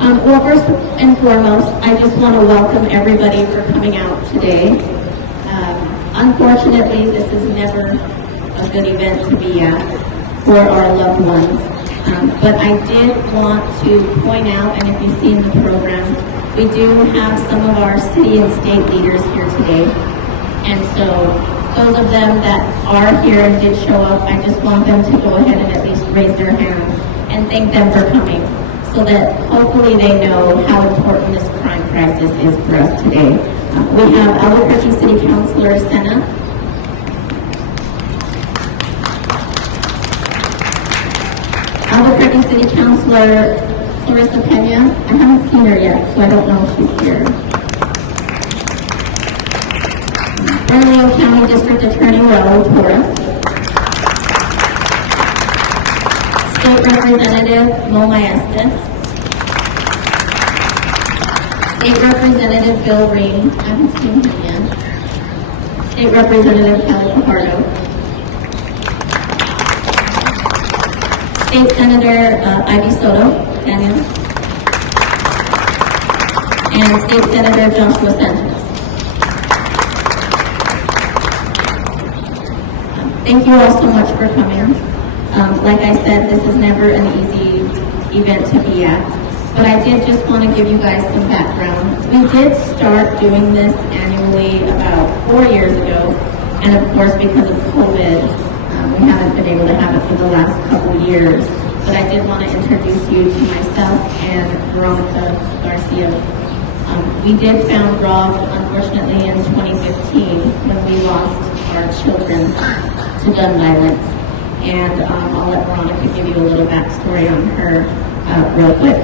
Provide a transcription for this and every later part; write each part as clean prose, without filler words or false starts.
Well, first and foremost, I just want to welcome everybody for coming out today. Unfortunately, this is never a good event to be at for our loved ones. But I did want to point out, and if you see in the program, we do have some of our city and state leaders here today. And so those of them that are here and did show up, I just want them to go ahead and at least raise their hand and thank them for coming, so that hopefully they know how important this crime crisis is for us today. We have Albuquerque City Councilor Sena. Albuquerque City Councilor Torrez. I haven't seen her yet, so I don't know if she's here. Bernalillo County District Attorney Raul Torrez. State Representative Mo Maestas. State Representative Bill Ring. I haven't seen him yet. State Representative Kelly Fajardo. State Senator Ivy Soto, Daniel. And State Senator Joshua Sanchez. Thank you all so much for coming. Like I said, this is never an easy event to be at, but I did just want to give you guys some background. We did start doing this annually about 4 years ago, and of course because of COVID, we haven't been able to have it for the last couple years. But I did want to introduce you to myself and Veronica Garcia. We did found Rob, unfortunately, in 2015 when we lost our children to gun violence. And I'll let Veronica give you a little backstory on her real quick.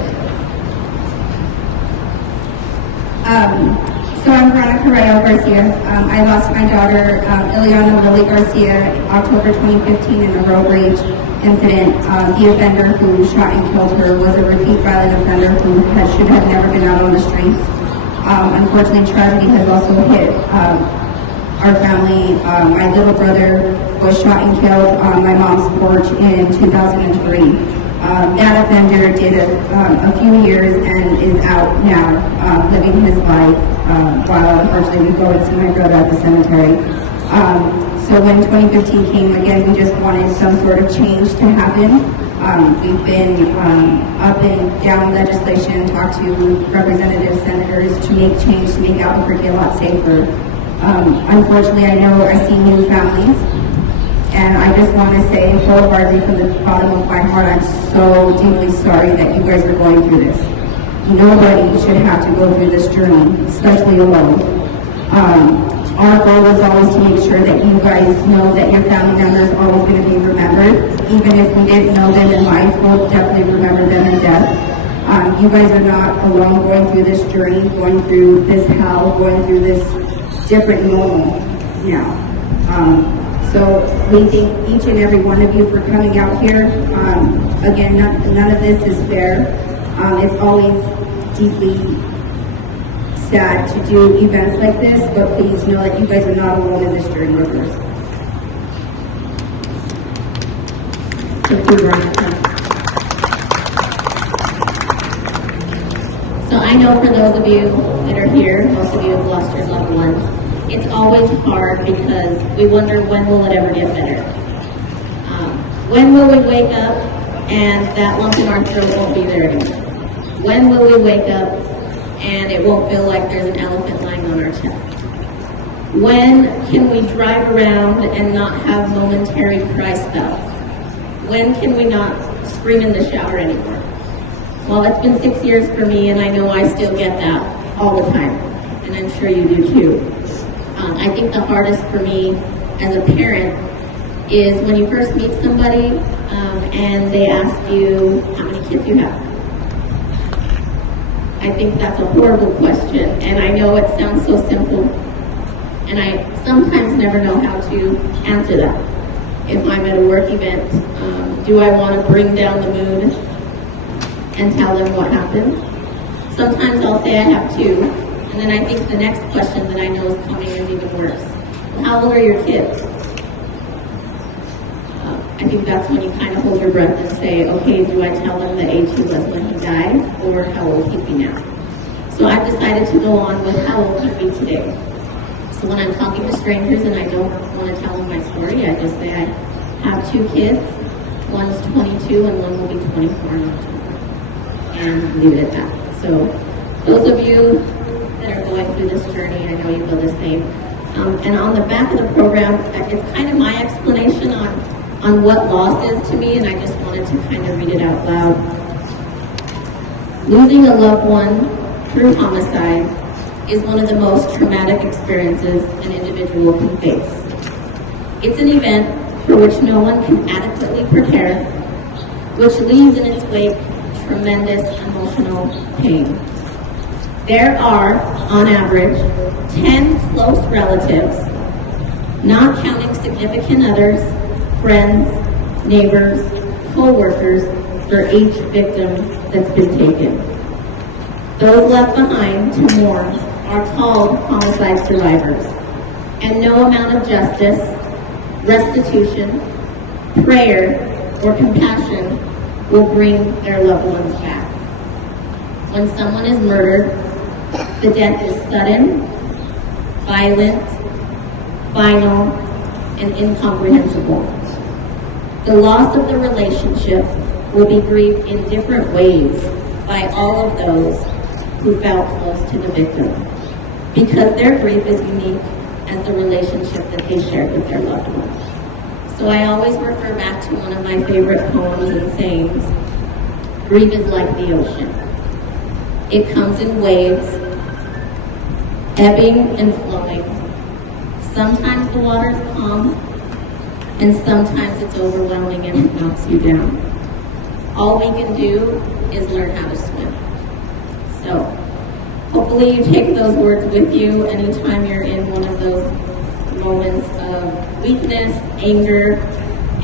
So I'm Veronica Raul Garcia. I lost my daughter, Ileana Lily Garcia, October 2015 in a road rage incident. The offender who shot and killed her was a repeat violent offender who should have never been out on the streets. Unfortunately, tragedy has also hit our family. My little brother was shot and killed on my mom's porch in 2003. That offender did a few years and is out now, living his life, while unfortunately we go and see my brother at the cemetery. So when 2015 came, again, we just wanted some sort of change to happen. We've been up and down legislation, talked to representatives, senators to make change, to make Albuquerque a lot safer. Unfortunately, I see new families, and I just want to say wholeheartedly from the bottom of my heart, I'm so deeply sorry that you guys are going through this. Nobody should have to go through this journey, especially alone. Our goal is always to make sure that you guys know that your family members are always going to be remembered. Even if we didn't know them in life, we'll definitely remember them in death. You guys are not alone going through this journey, going through this hell, going through this different normal now. So we thank each and every one of you for coming out here. Again, none of this is fair. It's always deeply sad to do events like this, but please know that you guys are not alone in this journey with us. Thank you, Veronica. So I know for those of you that are here, most of you have lost your loved ones, it's always hard because we wonder when will it ever get better. When will we wake up and that lump in our throat won't be there anymore? When will we wake up and it won't feel like there's an elephant lying on our chest? When can we drive around and not have momentary cry spells? When can we not scream in the shower anymore? Well, it's been 6 years for me, and I know I still get that all the time, and I'm sure you do too. I think the hardest for me as a parent is when you first meet somebody and they ask you how many kids you have. I think that's a horrible question, and I know it sounds so simple, and I sometimes never know how to answer that. If I'm at a work event, do I want to bring down the mood and tell them what happened? Sometimes I'll say I have two, and then I think the next question that I know is coming is even worse. How old are your kids? I think that's when you kind of hold your breath and say, okay, do I tell them the age he was when he died, or how old he'd be now? So I've decided to go on with how old he'd be today. So when I'm talking to strangers and I don't want to tell them my story, I just say I have 2 kids. One's 22 and one will be 24 in October. And leave it at that. So those of you that are going through this journey, I know you feel the same. And on the back of the program, it's kind of my explanation on what loss is to me, and I just wanted to kind of read it out loud. Losing a loved one through homicide is one of the most traumatic experiences an individual can face. It's an event for which no one can adequately prepare, which leaves in its wake tremendous emotional pain. There are, on average, 10 close relatives, not counting significant others, friends, neighbors, co-workers, for each victim that's been taken. Those left behind to mourn are called homicide survivors, and no amount of justice, restitution, prayer, or compassion will bring their loved ones back. When someone is murdered, the death is sudden, violent, final, and incomprehensible. The loss of the relationship will be grieved in different ways by all of those who felt close to the victim, because their grief is unique as the relationship that they shared with their loved one. So I always refer back to one of my favorite poems and sayings, grief is like the ocean. It comes in waves, ebbing and flowing. Sometimes the water's calm, and sometimes it's overwhelming and it knocks you down. All we can do is learn how to swim. So, hopefully you take those words with you anytime you're in one of those moments of weakness, anger,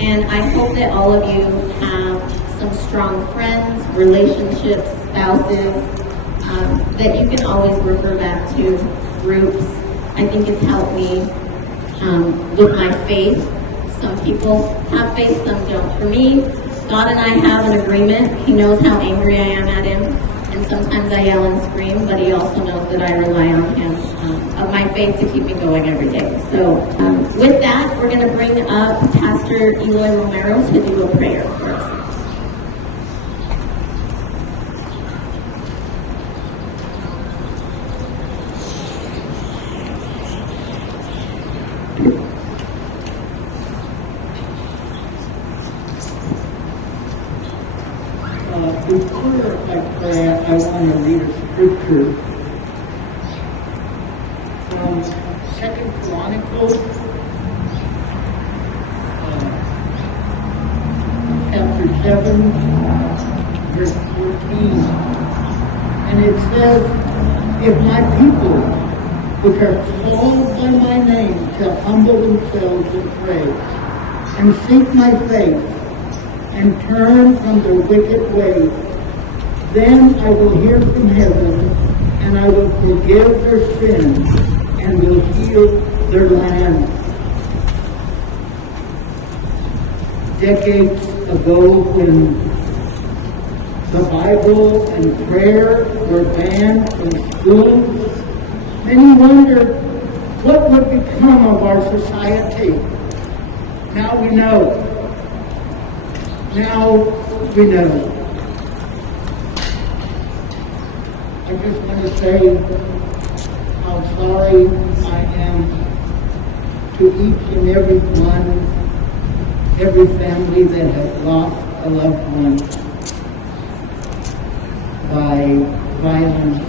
and I hope that all of you have some strong friends, relationships, spouses, that you can always refer back to, groups. I think it's helped me with my faith. Some people have faith, some don't. For me, God and I have an agreement. He knows how angry I am at him, and sometimes I yell and scream, but he also knows that I rely on him, of my faith to keep me going every day. So with that, we're going to bring up Pastor Eloy Romero to do a prayer for us. Before I pray, I want to read a scripture from 2 Chronicles, chapter 7, verse 14. And it says, if my people, which are called by my name, shall humble themselves and pray, and seek my face, and turn from their wicked ways, then I will hear from heaven, and I will forgive their sins, and will heal their land. Decades ago, when the Bible and prayer were banned from schools, many wondered what would become of our society. Now we know. Now we know. I just want to say how sorry I am to each and every one, every family that has lost a loved one by violence.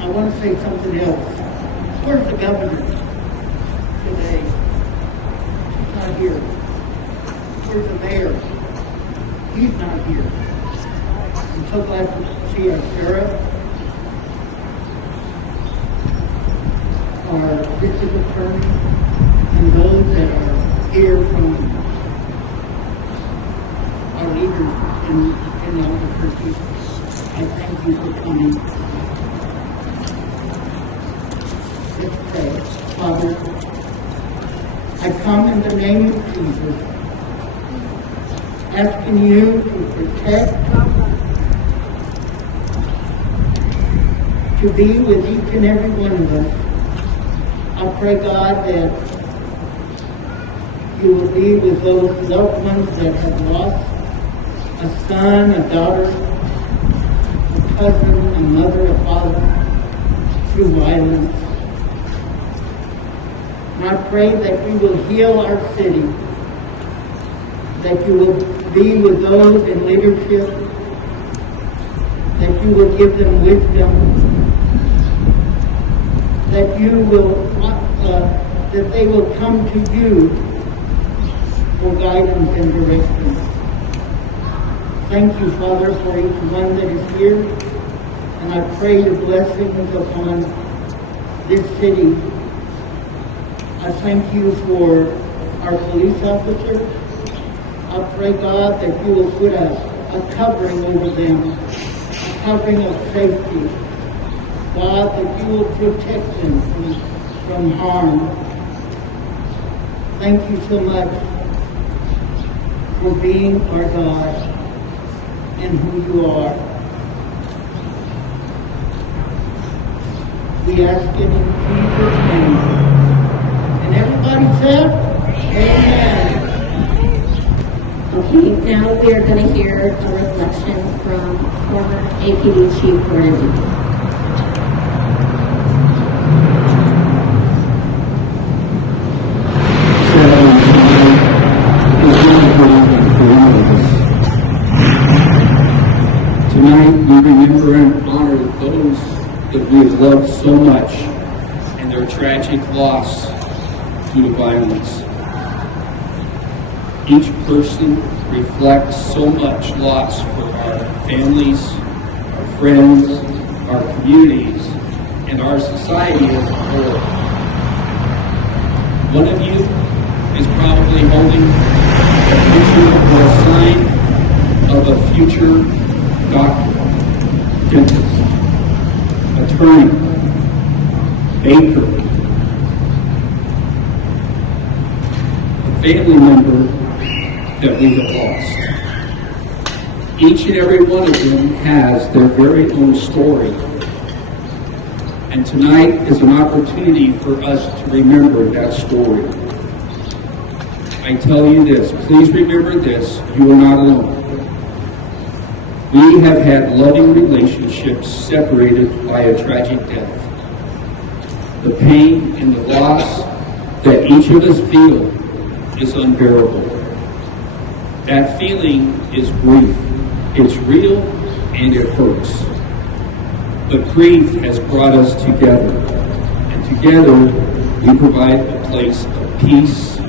I want to say something else. Where's the governor today? Not here. Where's the mayor? He's not here. I'm so glad to see our sheriff, our district attorney, and those that are here from our leaders in Albuquerque. I thank you for coming. Let's pray. Father, I come in the name of Jesus, asking you to protect, to be with each and every one of us. I pray, God, that you will be with those loved ones that have lost a son, a daughter, a cousin, a mother, a father, through violence. And I pray that you will heal our city, that you will be with those in leadership, that you will give them wisdom, that you will, that they will come to you for guidance and direction. Thank you, Father, for each one that is here, and I pray your blessings upon this city. I thank you for our police officers. I pray, God, that you will put a covering over them, a covering of safety. God, that you will protect them from harm. Thank you so much for being our God and who you are. We ask it in Jesus' name. And everybody said, Amen. Okay, now we are going to hear a reflection from former APD Chief Torrez. Tonight we remember and honor those that we have loved so much and their tragic loss due to violence. Each person reflects so much loss for our families, our friends, our communities, and our society as a whole. One of you is probably holding a picture or a sign of a future doctor, dentist, attorney, baker, a family member that we have lost. Each and every one of them has their very own story. And tonight is an opportunity for us to remember that story. I tell you this, please remember this, you are not alone. We have had loving relationships separated by a tragic death. The pain and the loss that each of us feel is unbearable. That feeling is grief. It's real and it hurts. But grief has brought us together. And together we provide a place of peace,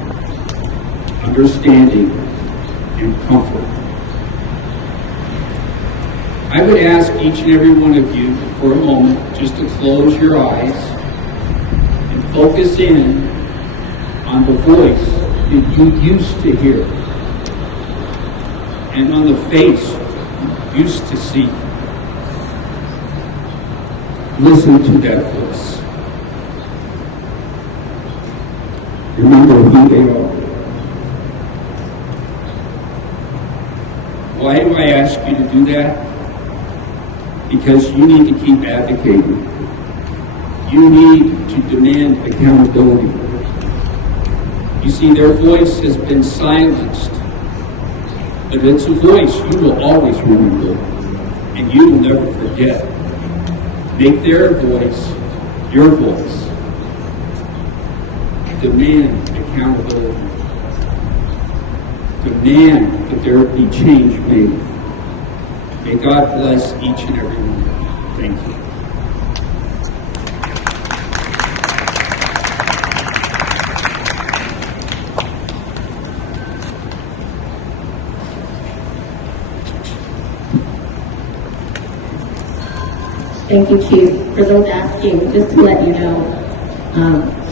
understanding, and comfort. I would ask each and every one of you for a moment just to close your eyes and focus in on the voice that you used to hear and on the face you used to see. Listen to that voice. Remember who they are. Why do I ask you to do that? Because you need to keep advocating. You need to demand accountability. You see, their voice has been silenced, but it's a voice you will always remember, and you will never forget. Make their voice your voice. Demand accountability. Demand that there be change made. May God bless each and every one. Thank you. Thank you, Chief. For those asking, just to let you know,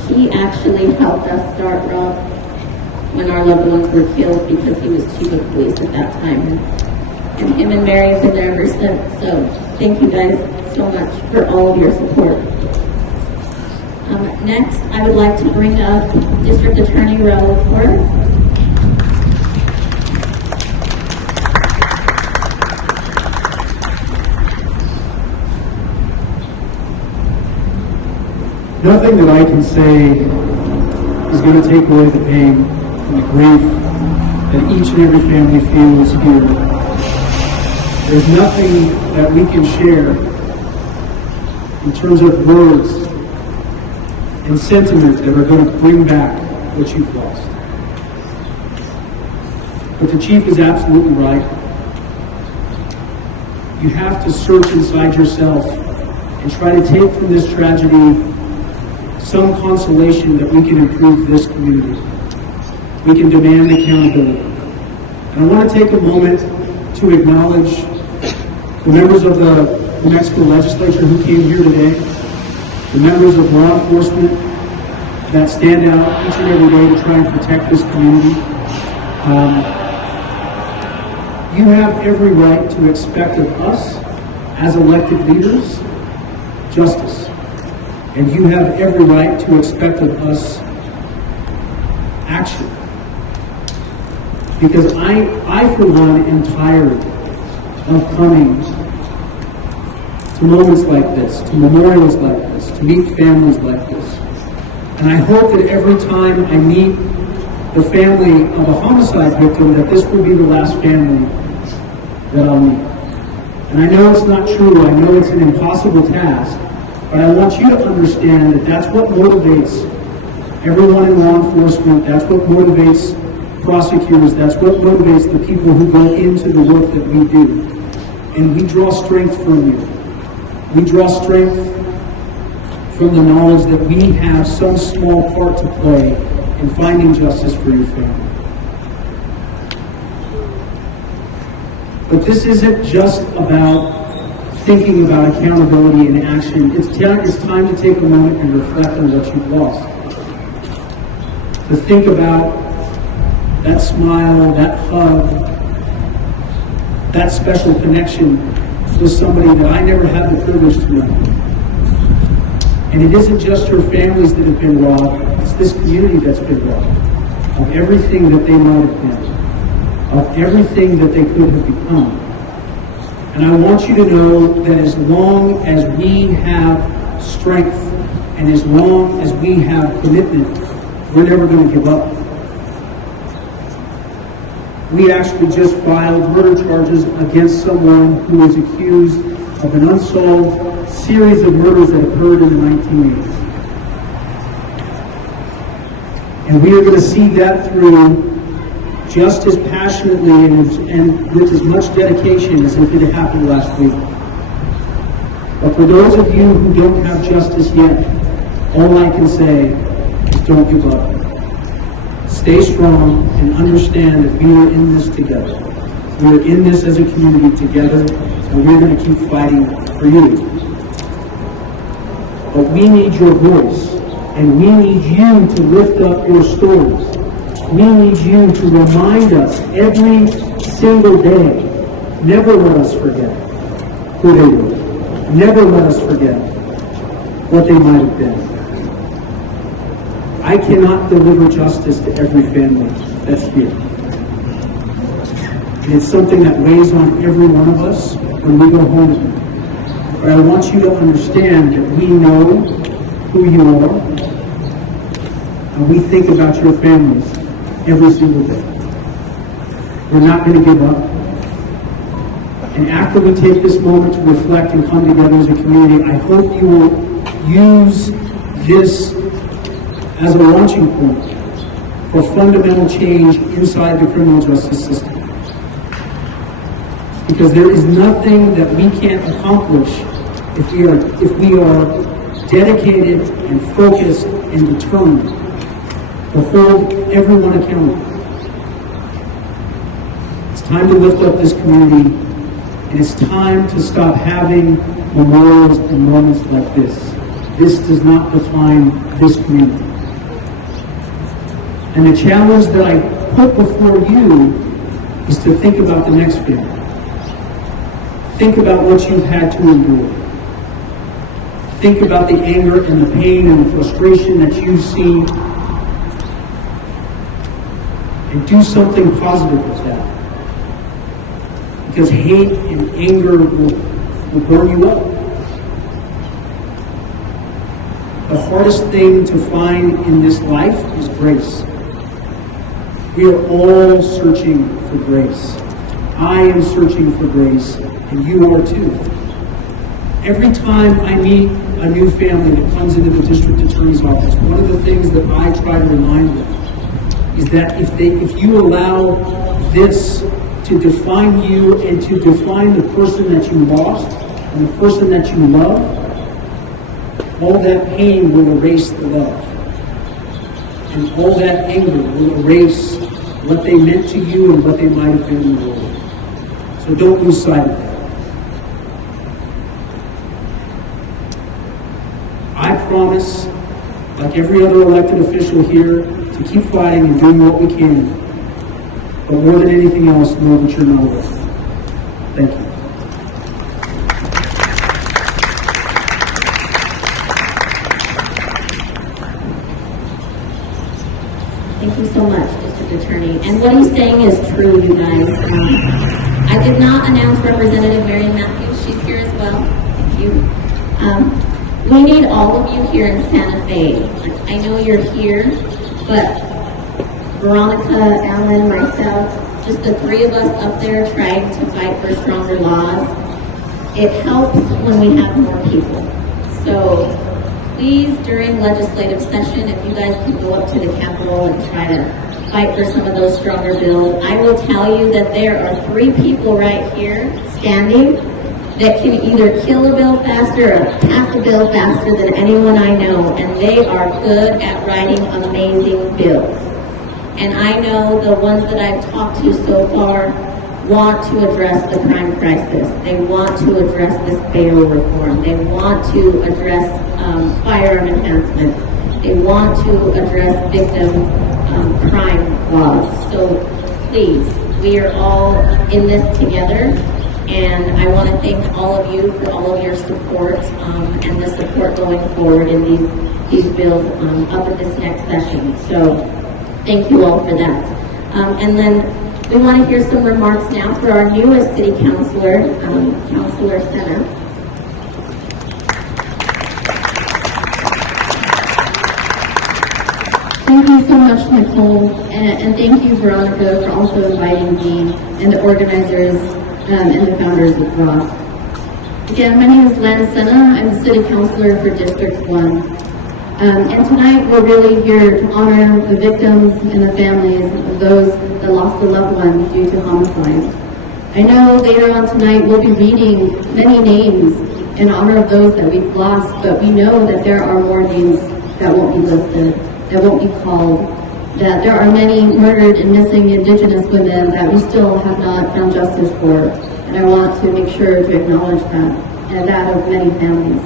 he actually helped us start Rob when our loved ones were killed because he was chief of police at that time. And him and Mary have been there ever since. So thank you guys so much for all of your support. Next, I would like to bring up District Attorney Raul Torrez. Nothing that I can say is going to take away the pain and the grief that each and every family feels here. There's nothing that we can share in terms of words and sentiment that are going to bring back what you've lost. But the chief is absolutely right. You have to search inside yourself and try to take from this tragedy some consolation that we can improve this community. We can demand accountability. And I want to take a moment to acknowledge the members of the New Mexico legislature who came here today, the members of law enforcement that stand out each and every day to try and protect this community. You have every right to expect of us, as elected leaders, justice. And you have every right to expect of us action. Because I for one, am tired of coming to moments like this, to memorials like this, to meet families like this. And I hope that every time I meet the family of a homicide victim, that this will be the last family that I'll meet. And I know it's not true, I know it's an impossible task, but I want you to understand that that's what motivates everyone in law enforcement, that's what motivates prosecutors, that's what motivates the people who go into the work that we do. And we draw strength from you. We draw strength from the knowledge that we have some small part to play in finding justice for your family. But this isn't just about thinking about accountability and action. It's time to take a moment and reflect on what you've lost. To think about that smile, that hug, that special connection with somebody that I never had the privilege to know. And it isn't just your families that have been robbed, it's this community that's been robbed of everything that they might have been, of everything that they could have become. And I want you to know that as long as we have strength and as long as we have commitment, we're never going to give up. We actually just filed murder charges against someone who was accused of an unsolved series of murders that occurred in the 1980s. And we are going to see that through just as passionately and with as much dedication as if it had happened last week. But for those of you who don't have justice yet, all I can say is don't give up. Stay strong and understand that we are in this together. We are in this as a community together, and we're going to keep fighting for you. But we need your voice, and we need you to lift up your stories. We need you to remind us every single day, never let us forget who they were. Never let us forget what they might have been. I cannot deliver justice to every family that's here. And it's something that weighs on every one of us when we go home at night. But I want you to understand that we know who you are, and we think about your families every single day. We're not going to give up. And after we take this moment to reflect and come together as a community, I hope you will use this as a launching point for fundamental change inside the criminal justice system. Because there is nothing that we can't accomplish if we are dedicated and focused and determined to hold everyone accountable. It's time to lift up this community, and it's time to stop having memorials and moments like this. This does not define this community. And the challenge that I put before you is to think about the next family. Think about what you've had to endure. think about the anger and the pain and the frustration that you see and do something positive with that. Because hate and anger will burn you up. The hardest thing to find in this life is grace. We are all searching for grace. I am searching for grace, and you are too. Every time I meet a new family that comes into the district attorney's office, one of the things that I try to remind them is that if you allow this to define you and to define the person that you lost and the person that you love, all that pain will erase the love. And all that anger will erase what they meant to you and what they might have been in the world. So don't lose sight of that. I promise, like every other elected official here, to keep fighting and doing what we can. But more than anything else, know that you're not alone. Thank you. Thank you so much, District Attorney. And what he's saying is true, you guys. I did not announce Representative Marion Matthews. She's here as well. Thank you. We need all of you here in Santa Fe. I know you're here, but Veronica, Alan, myself, just the three of us up there trying to fight for stronger laws, it helps when we have more people. So please, during legislative session, if you guys can go up to the Capitol and try to fight for some of those stronger bills, I will tell you that there are 3 people right here standing that can either kill a bill faster or pass a bill faster than anyone I know, and they are good at writing amazing bills. And I know the ones that I've talked to so far want to address the crime crisis. They want to address this bail reform. They want to address firearm enhancements. They want to address victim crime laws. So please, we are all in this together. And I want to thank all of you for all of your support and the support going forward in these bills up at this next session. So thank you all for that. And then we want to hear some remarks now for our newest city councilor, Councilor Sena. Thank you so much, Nicole, and thank you, Veronica, for also inviting me and the organizers and the founders of ROC. Again, my name is Sena. I'm the City Councilor for District 1. And tonight we're really here to honor the victims and the families of those that lost a loved one due to homicide. I know later on tonight we'll be reading many names in honor of those that we've lost, but we know that there are more names that won't be listed, that won't be called, that there are many murdered and missing Indigenous women that we still have not found justice for. And I want to make sure to acknowledge that, and that of many families.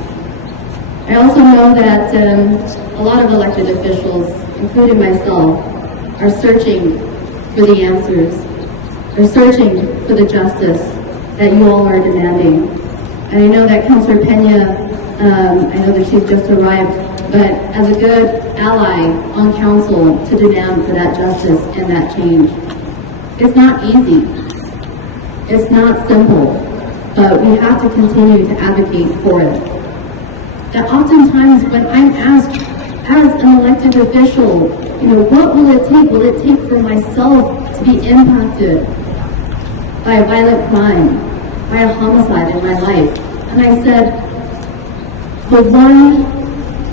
I also know that a lot of elected officials, including myself, are searching for the answers, are searching for the justice that you all are demanding. And I know that Councilor Pena, I know that she's just arrived, but as a good ally on council to demand for that justice and that change. It's not easy. It's not simple, but we have to continue to advocate for it. That oftentimes when I'm asked as an elected official, what will it take? Will it take for myself to be impacted by a violent crime, by a homicide in my life? And I said, the one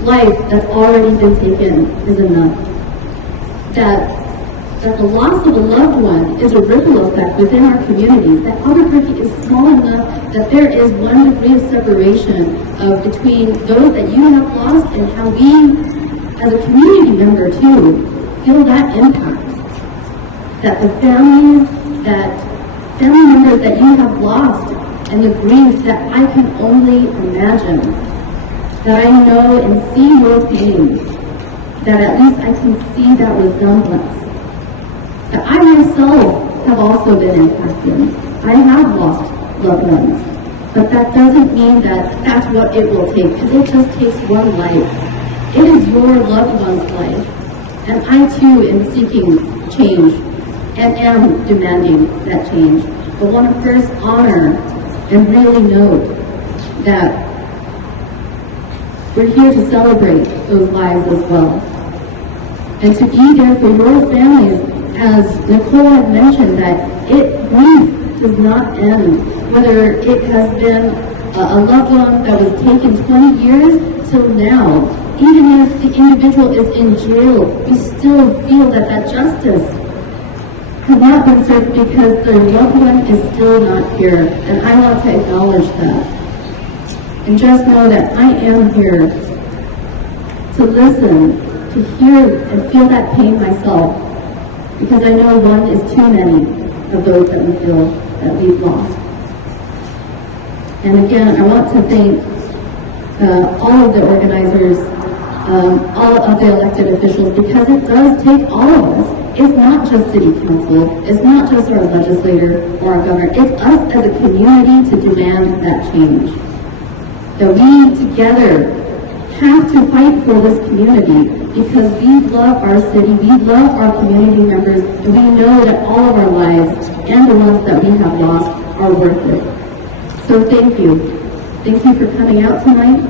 life that's already been taken is enough. That the loss of a loved one is a ripple effect within our communities. That Albuquerque is small enough that there is 1 degree of separation between those that you have lost and how we, as a community member too, feel that impact. That the family members that you have lost and the grief that I can only imagine. That I know and see your pain, that at least I can see that resemblance. That I myself have also been impacted. I have lost loved ones. But that doesn't mean that that's what it will take, because it just takes one life. It is your loved one's life. And I too am seeking change and am demanding that change. But want to first honor and really note that we're here to celebrate those lives as well. And to be there for your families, as Nicole had mentioned, that grief does not end. Whether it has been a loved one that was taken 20 years till now, even if the individual is in jail, we still feel that that justice has not been served because the loved one is still not here. And I want to acknowledge that. And just know that I am here to listen, to hear and feel that pain myself, because I know one is too many of those that we feel that we've lost. And again, I want to thank all of the organizers, all of the elected officials, because it does take all of us. It's not just city council, it's not just our legislator or our governor, it's us as a community to demand that change. That we together have to fight for this community, because we love our city, we love our community members, and we know that all of our lives and the ones that we have lost are worth it. So thank you. Thank you for coming out tonight.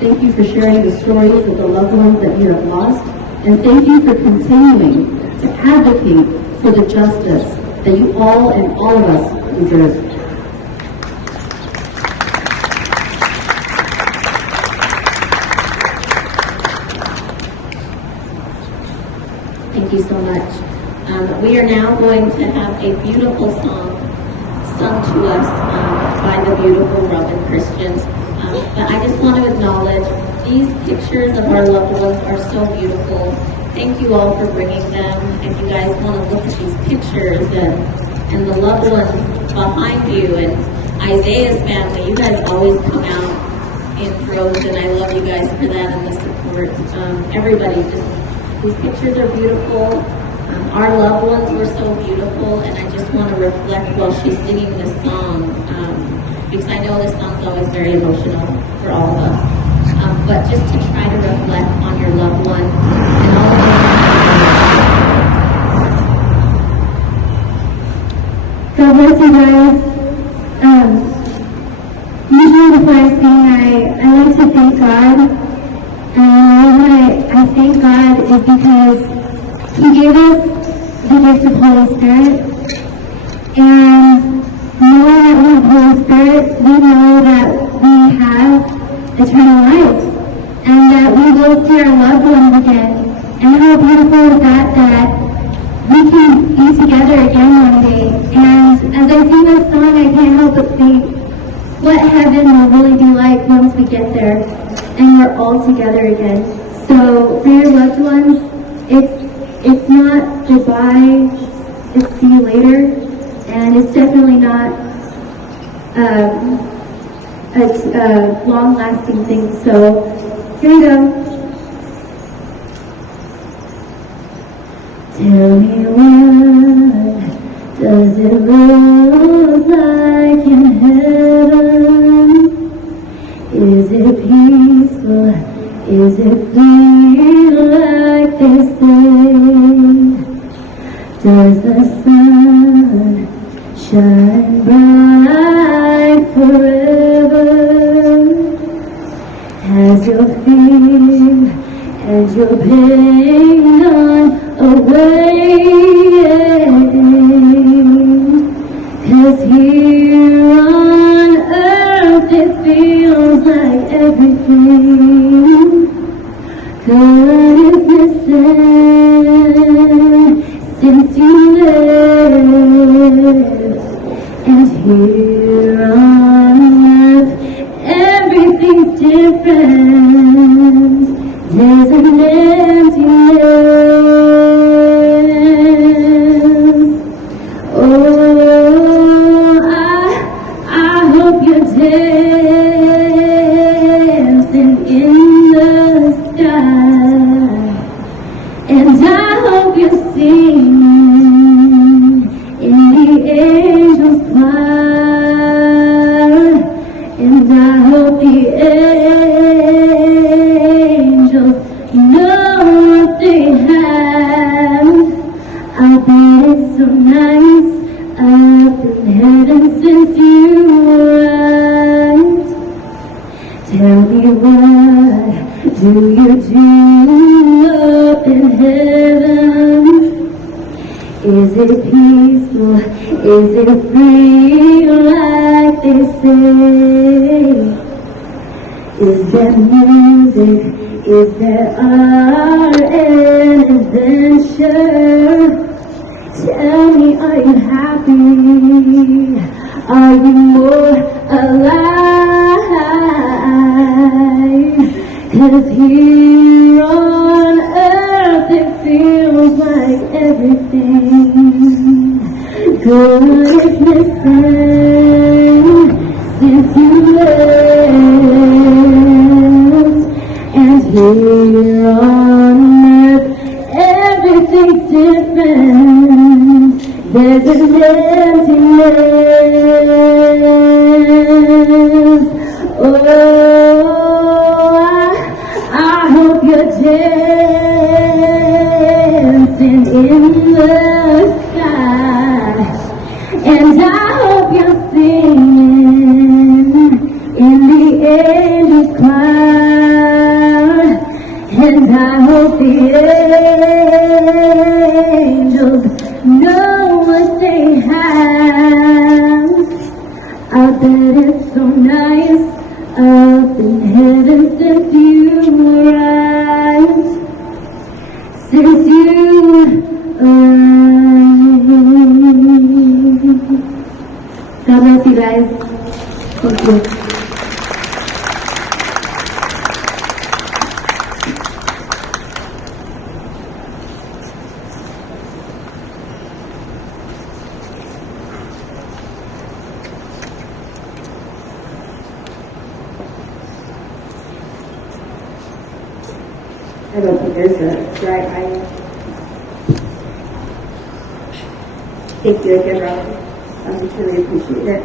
Thank you for sharing the stories of the loved ones that you have lost. And thank you for continuing to advocate for the justice that you all and all of us deserve. Thank you so much. We are now going to have a beautiful song sung to us by the beautiful Robyn Christians. But I just want to acknowledge these pictures of our loved ones are so beautiful. Thank you all for bringing them. If you guys want to look at these pictures and the loved ones behind you and Isaiah's family, you guys always come out in droves, and I love you guys for that and the support. Everybody, these pictures are beautiful. Our loved ones were so beautiful, and I just want to reflect while she's singing this song, because I know this song's always very emotional for all of us. But just to try to reflect on your loved one and all of us. God bless you guys. Usually before I sing, I like to thank God. I thank God is because He gave us the gift of Holy Spirit. And knowing that we have Holy Spirit, we know that we have eternal life. And that we will see our loved ones again. And how beautiful is that we can be together again one day. And as I sing this song, I can't help but think what heaven will really be like once we get there and we're all together again. So for your loved ones, it's not goodbye, it's see you later, and it's definitely not a long-lasting thing. So here we go. Tell me, what does it look like in heaven? Is it peaceful? Is it free like they say? Does the sun shine bright forever? Has your fear and your pain gone away? 'Cause here on earth it feels like everything good is missing since you left. And here on earth everything's different. There's an emptiness. Oh, I hope you're dancing in the sky, and I hope you're singing in the angels' choir. do you do up in heaven? Is it peaceful? Is it free like they say? Is there music? Is there art and adventure? Tell me, are you happy? Are you more alive? 'Cause here on earth it feels like everything good is missing since you left. And here on earth everything's different. There's an emptiness. Oh, I hope you're dancing in the sky, and I hope you're singing in the angels' choir, and I hope the angels know what they have. I bet it's so nice up in heaven since you arrived. Since you arrived. God bless you guys. Thank you. I don't think there's a dry eye. Thank you again, Robyn. I truly appreciate it.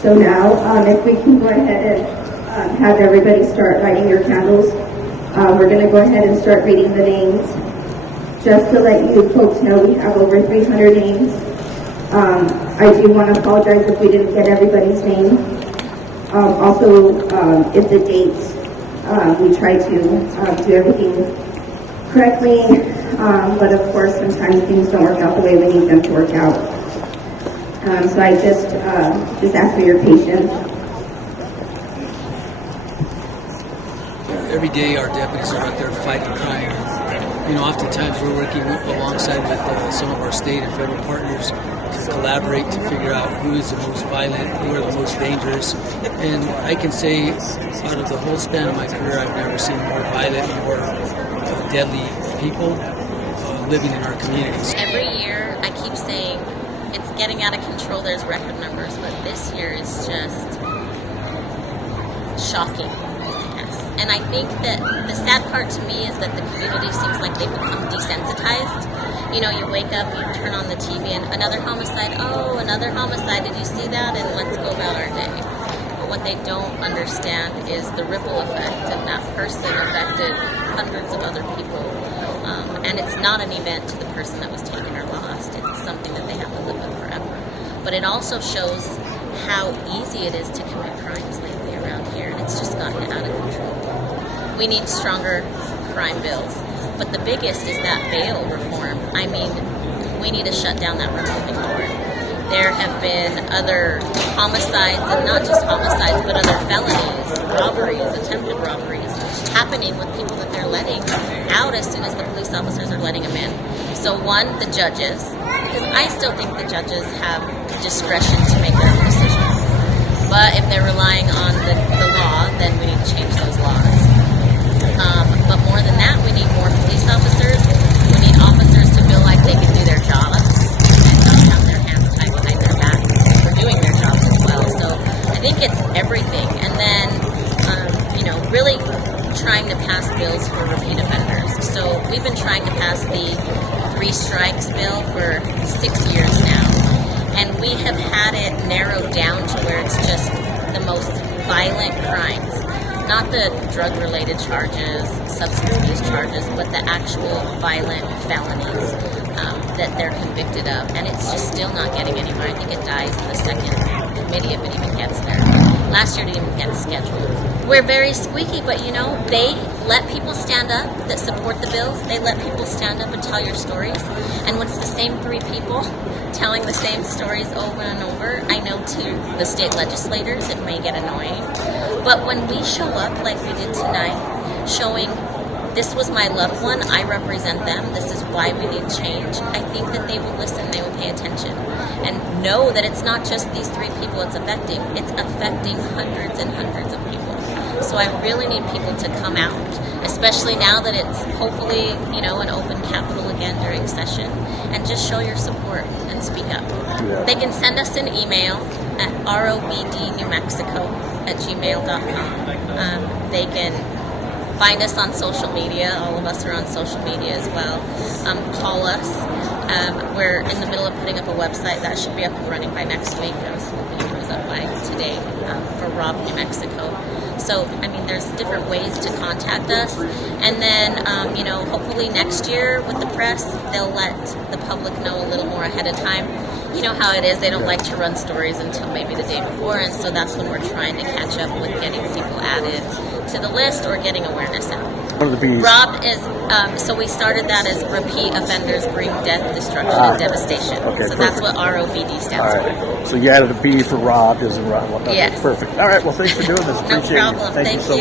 So now, if we can go ahead and have everybody start lighting your candles. We're going to go ahead and start reading the names. Just to let you folks know, we have over 300 names. I do want to apologize if we didn't get everybody's name. Also, if the dates, we try to do everything correctly, but of course sometimes things don't work out the way we need them to work out. So I just ask for your patience. Every day our deputies are out there fighting crime. Oftentimes we're working alongside with some of our state and federal partners to collaborate to figure out who is the most violent, who are the most dangerous. And I can say, out of the whole span of my career, I've never seen more violent, more deadly people living in our communities. Every year, I keep saying it's getting out of control. There's record numbers, but this year is just shocking. And I think that the sad part to me is that the community seems like they've become desensitized. You wake up, you turn on the TV, and another homicide. Oh, another homicide. Did you see that? And let's go about our day. But what they don't understand is the ripple effect, and that person affected hundreds of other people. And it's not an event to the person that was taken or lost. It's something that they have to live with forever. But it also shows how easy it is to commit crimes lately around here, and it's just gotten out of control. We need stronger crime bills, but the biggest is that bail reform. I mean, we need to shut down that revolving door. There have been other homicides, and not just homicides, but other felonies, robberies, attempted robberies, happening with people that they're letting out as soon as the police officers are letting them in. So one, the judges, because I still think the judges have discretion to make their own decisions. But if they're relying on the law, then we need to change those laws. But more than that, we need more police officers. We need officers to feel like they can do their jobs and not have their hands tied behind their back for doing their jobs as well. So I think it's everything. And then, really trying to pass bills for repeat offenders. So we've been trying to pass the 3 strikes bill for 6 years now. And we have had it narrowed down to where it's just the most violent crimes. Not the drug-related charges, substance abuse charges, but the actual violent felonies. that they're convicted of, and it's just still not getting anywhere. I think it dies in the second committee if it even gets there. Last year it didn't even get scheduled. We're very squeaky, but you know, they let people stand up that support the bills. They let people stand up and tell your stories. And when it's the same three people telling the same stories over and over, I know to the state legislators it may get annoying. But when we show up like we did tonight, showing this was my loved one, I represent them, this is why we need change, I think that they will listen, they will pay attention, and know that it's not just these three people it's affecting hundreds and hundreds of people. So I really need people to come out, especially now that it's hopefully, you know, an open Capitol again during session, and just show your support and speak up. Yeah. They can send us an email at robdnewmexico@gmail.com. They can find us on social media. All of us are on social media as well. Call us. We're in the middle of putting up a website that should be up and running by next week. I was hoping it was up by today for Rob, New Mexico. So, I mean, there's different ways to contact us. And then, you know, hopefully next year with the press, they'll let the public know a little more ahead of time. You know how it is, they don't like to run stories until maybe the day before, and so that's when we're trying to catch up with getting people added to the list or getting awareness out. What are the B's? Rob is, so we started that as repeat offenders, grieved, death, destruction, and devastation. Okay, so that's what ROBD stands All right. So you added a B for robbed, as in robbed. Okay, Yes. Perfect. All right. Well, thanks for doing this. No Appreciate problem. it. Thank you so much.